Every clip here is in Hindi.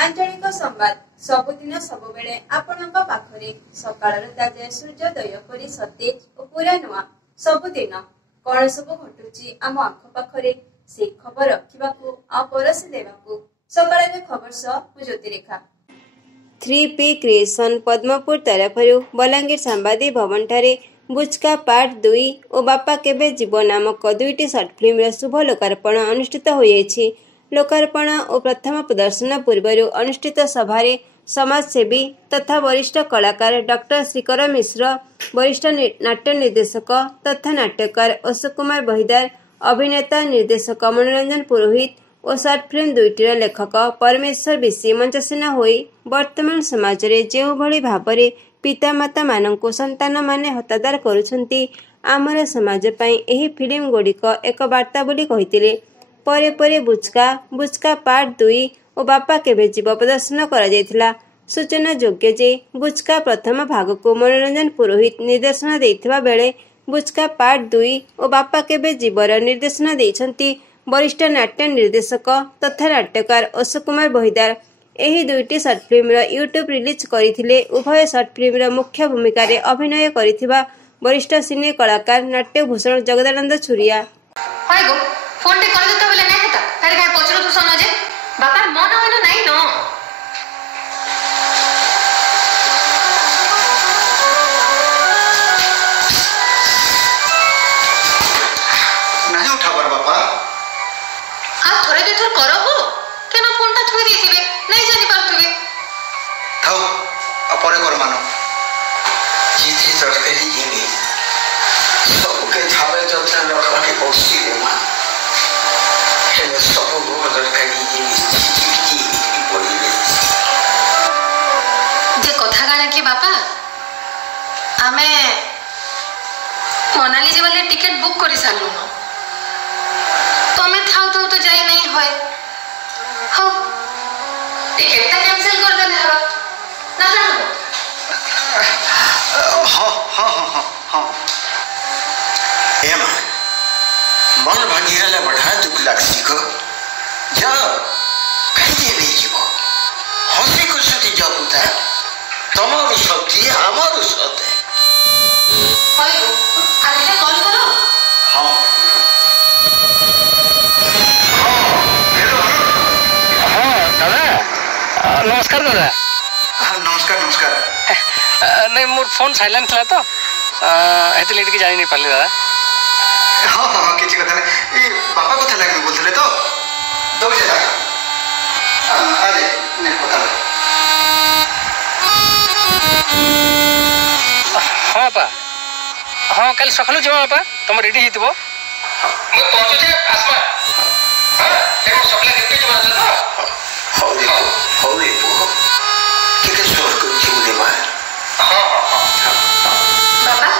आंचलिक संवाद सबुदिन सबुबेले आपणक पाखरे सकाळर ताजा सूर्योदय परी सतेज और पूरा नुआ सबुदिन कौन सब घटुची आम आख पाखरे से खबर रखिबाकू आ परसी देबाकू सकाळर खबर मु ज्योतिरेखा 3P क्रिएशन पद्मपुर तरफरु बलांगीर सांबादी भवन ठारे बुचका पार्ट 2 और बापा केबे जीव नामक दुईटी सर्ट फिल्म शुभ लोकार्पण अनुष्ठित होइछि। लोकार्पण और प्रथम प्रदर्शन पूर्व अनुष्ठित सभारे समाजसेवी तथा वरिष्ठ कलाकार डॉक्टर श्रीकर मिश्र, वरिष्ठ नाट्य निर्देशक तथा नाट्यकार अशोक कुमार बहिदार, अभिनेता निर्देशक मनोरंजन पुरोहित और सर्ट फिल्म दुईटीर लेखक परमेश्वर विशी मंचसेना होई वर्तमान समाज रे जेउ भली भाबरे पितामाता मानंकु संतान माने हतादार करुछंती आमर समाज पई एही फिल्म गुड़िक एक वार्ता बोली कहितिले। परे परे बुचका पार्ट 2 और बापा केबे जीव प्रदर्शन करा जायथिला। सूचना योग्य जे बुचका प्रथम भाग को मनोरंजन पुरोहित निर्देशन देथिबा बेले बुचका पार्ट 2 और बापा केबे जीवर निर्देशन देइछंती वरिष्ठ नाट्य निर्देशक तथा नाट्यकार अशोक कुमार बहिदार। एही दुईटी सर्ट फिल्म यूट्यूब रिलीज करथिले। उभय सर्ट फिल्म मुख्य भूमिका रे अभिनय करथिबा वरिष्ठ सिने कलाकार नाट्यभूषण जगदानंद छुरिया। हाय गो फोन टे कर देता बोले नाही हेता अरे काय पचरो तू समझे बापा मन होइनो नाही न नाही उठावर बापा आ थोड़े दे थोर करो हो केना फोन टा थोई देथिबे नाही जानि पारथुबे थाओ अपरे कर मानो जीती तरकारी जिनी सबके झावे जत्न रखवा के कोसी रे मा हेले सब गो तरकारी जिनी जीती पड़ी रे जे कथा गाना कि बापा आमे मनाली जे वाले टिकट बुक करि सारलु न तो हमें थाउ तो जाई नहीं होय हो टिकट ता कैंसिल कर देले हो ना जानो हाँ एमा मन भांगियाला बढ़ा दुख लागसी को जा कहीं नहीं जीवो हसी खुशी जाबू था तमाम शक्ति हमारो साथ है होय गो आगे कॉल करो हाँ दादा नमस्कार दादा। नमस्कार नमस्कार नहीं मोर फोन साइलेंट था तो एते लेट के जानी नहीं पाले दादा। हाँ हाँ हाँ किसी कथा नहीं ये पापा को थला में बोलते ले तो दो बजे जा अरे नहीं पता हाँ पा हाँ कल सकाळु जो पा तुम रेडी हितबो मु पहुंचो जे आसमा हां देखो सकाळे देखते जो आछो तो हो रे वो किके स्टोर को जीव मां हाँ बाबा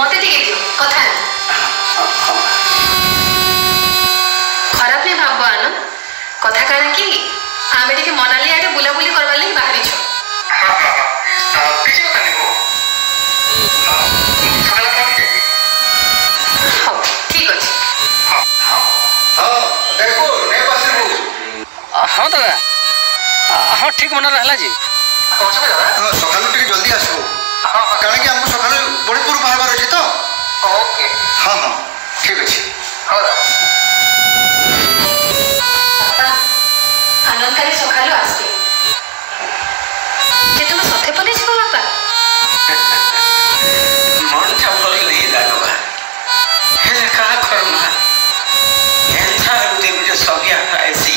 मते टिके दियो कथा खराब नहीं भाबो आन कथा काना कि आमे टिके मनाली आटे बुला बुली करबा लागि बाहरी छ हाँ किसी कथा नहीं हो खाना खा के हो ठीक अछि हाँ देखो ने पासे वो हाँ दादा हाँ ठीक मना रहला जी पहुंचबे दादा हाँ सकाळु टिके जल्दी आसबो हाँ कारण कि हमको सकाळु बड़ीपुर बाहर अछि तो ओके हाँ हाँ ठीक अछि हाँ दादा बाबा आनंदकारी सकाळु आस्ते जे तुम सथे पले छ बाबा मन चपल नहीं लागवा हेले का करना एंथा उते बिटे सबिया ऐसी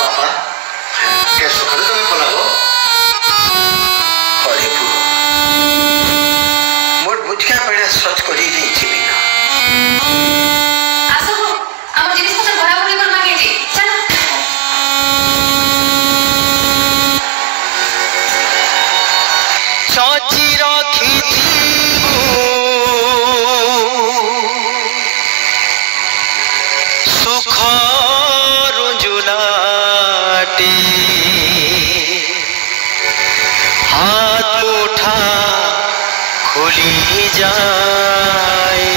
बाबा के सकाळु तमे पलागो हरे पु मोर बुझका पेड़ा सच करी नहीं छिबी आसो हो हम जिनिस पत्र भरा भरी कर मागे जी चल चाची राखी सुख रुजुलाटी हाथ उठा खुली जाए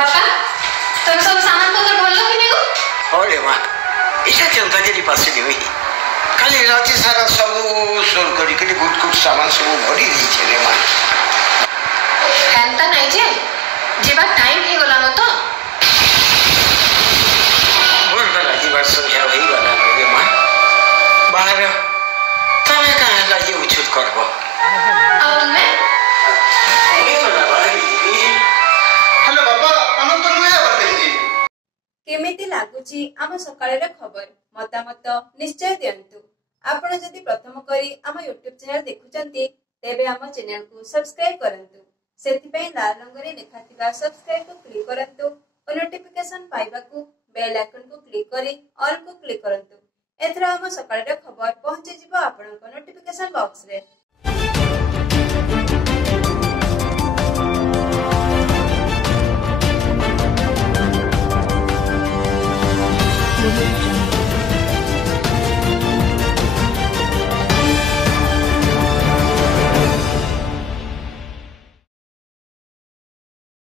बापा तुम सब सामान पत्र बोललो कि नहीं हो रे माँ इसे चिंता जरी पासे दिवी काली राती सारा सब सोल करी के गुट गुट सामान सब भरी दी छे रे माँ हेंता नहीं जे जेबा टाइम ही गला न तो बोलता लगी बात समझा वही वाला रे माँ बाहर तमे कहाँ लगी उछुट करबो और मैं हेलो बाबा हम तो नुया बतेजी केमिति लागुची आम सकाळर खबर मतामत निश्चय दियंतु आपण जदि प्रथम करी आम यूट्यूब चैनल देखुचंती तेबे आम चैनल को सब्सक्राइब करंतु सेथिपई लाल रंगरे लेखाथिबा सब्सक्राइब को क्लिक करंतु और नोटिफिकेशन पाइबाकू बेल आइकन को क्लिक करी ऑल को क्लिक करंतु एथरा आम सकाळर खबर पहुंचे जिवो आपनक नोटिफिकेशन बॉक्स रे।